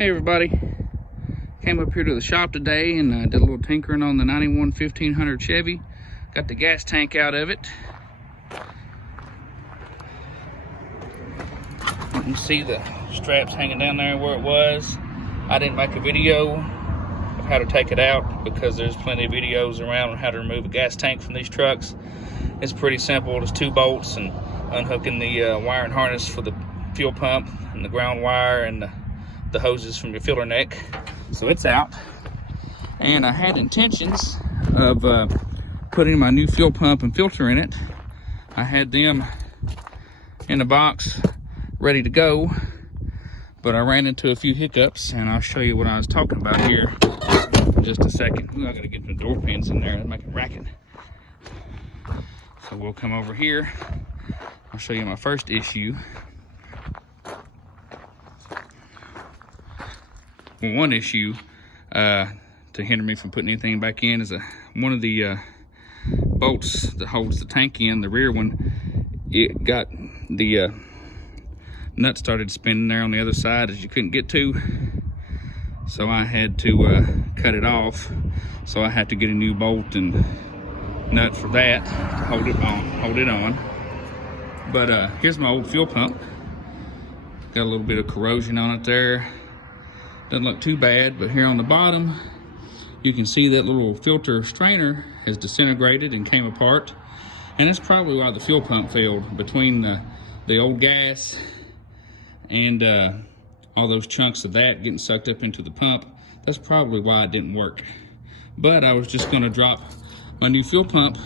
Hey everybody, came up here to the shop today and did a little tinkering on the 91 1500 Chevy. Got the gas tank out of it. You can see the straps hanging down there where it was. I didn't make a video of how to take it out because there's plenty of videos around on how to remove a gas tank from these trucks. It's pretty simple. There's 2 bolts and unhooking the wiring harness for the fuel pump and the ground wire and the hoses from your filter neck. So it's out. And I had intentions of putting my new fuel pump and filter in it. I had them in the box ready to go, but I ran into a few hiccups, and I'll show you what I was talking about here in just a second. Ooh, I gotta get the door pins in there and make it racket. So we'll come over here. I'll show you my first issue. Well, one issue to hinder me from putting anything back in is one of the bolts that holds the tank in, the rear one, it got the nut started spinning there on the other side as you couldn't get to. So I had to cut it off. So I had to get a new bolt and nut for that to hold it on. But here's my old fuel pump. Got a little bit of corrosion on it there. Doesn't look too bad, but here on the bottom, you can see that little filter strainer has disintegrated and came apart. And that's probably why the fuel pump failed. Between the old gas and all those chunks of that getting sucked up into the pump, that's probably why it didn't work. But I was just gonna drop my new fuel pump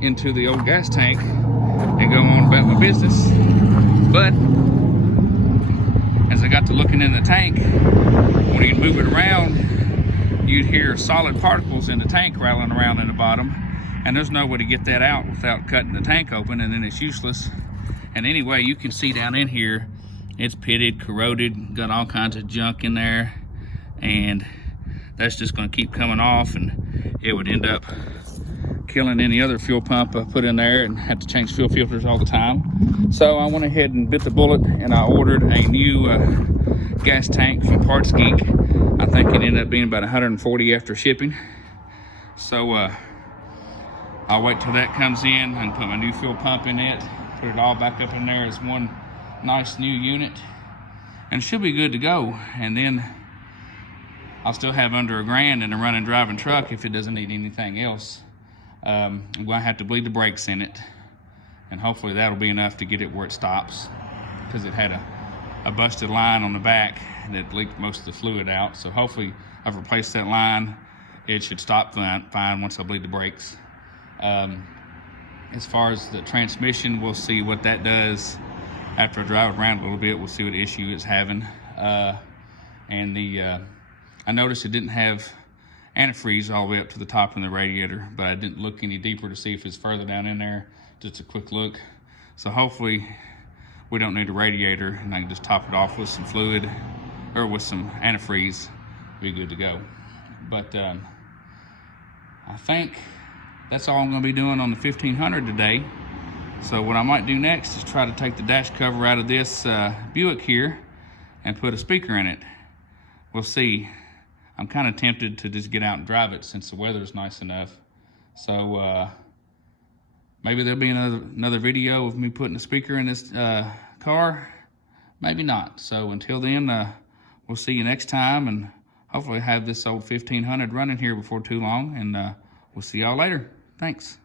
into the old gas tank and go on about my business. But as I got to looking in the tank, when you move it around, you'd hear solid particles in the tank rattling around in the bottom, and there's no way to get that out without cutting the tank open, and then it's useless. And anyway, you can see down in here, it's pitted, corroded, got all kinds of junk in there, and that's just gonna keep coming off, and it would end up killing any other fuel pump I put in there and have to change fuel filters all the time. So I went ahead and bit the bullet, and I ordered a new gas tank from Parts Geek. I think it ended up being about 140 after shipping. So I'll wait till that comes in. I can put my new fuel pump in it, put it all back up in there as one nice new unit, and it should be good to go. And then I'll still have under $1,000 in a running driving truck if it doesn't need anything else. I'm gonna have to bleed the brakes in it, and hopefully that'll be enough to get it where it stops, because it had a busted line on the back that leaked most of the fluid out. So hopefully I've replaced that line. It should stop fine once I bleed the brakes. As far as the transmission, we'll see what that does after I drive around a little bit. We'll see what issue it's having. And I noticed it didn't have antifreeze all the way up to the top in the radiator, but I didn't look any deeper to see if it's further down in there. Just a quick look. So hopefully we don't need a radiator, and I can just top it off with some fluid or with some antifreeze. Be good to go. But I think that's all I'm gonna be doing on the 1500 today. So what I might do next is try to take the dash cover out of this Buick here and put a speaker in it. We'll see. I'm kind of tempted to just get out and drive it since the weather's nice enough. So maybe there'll be another video of me putting a speaker in this car. Maybe not. So until then, we'll see you next time, and hopefully have this old 1500 running here before too long, and we'll see y'all later. Thanks.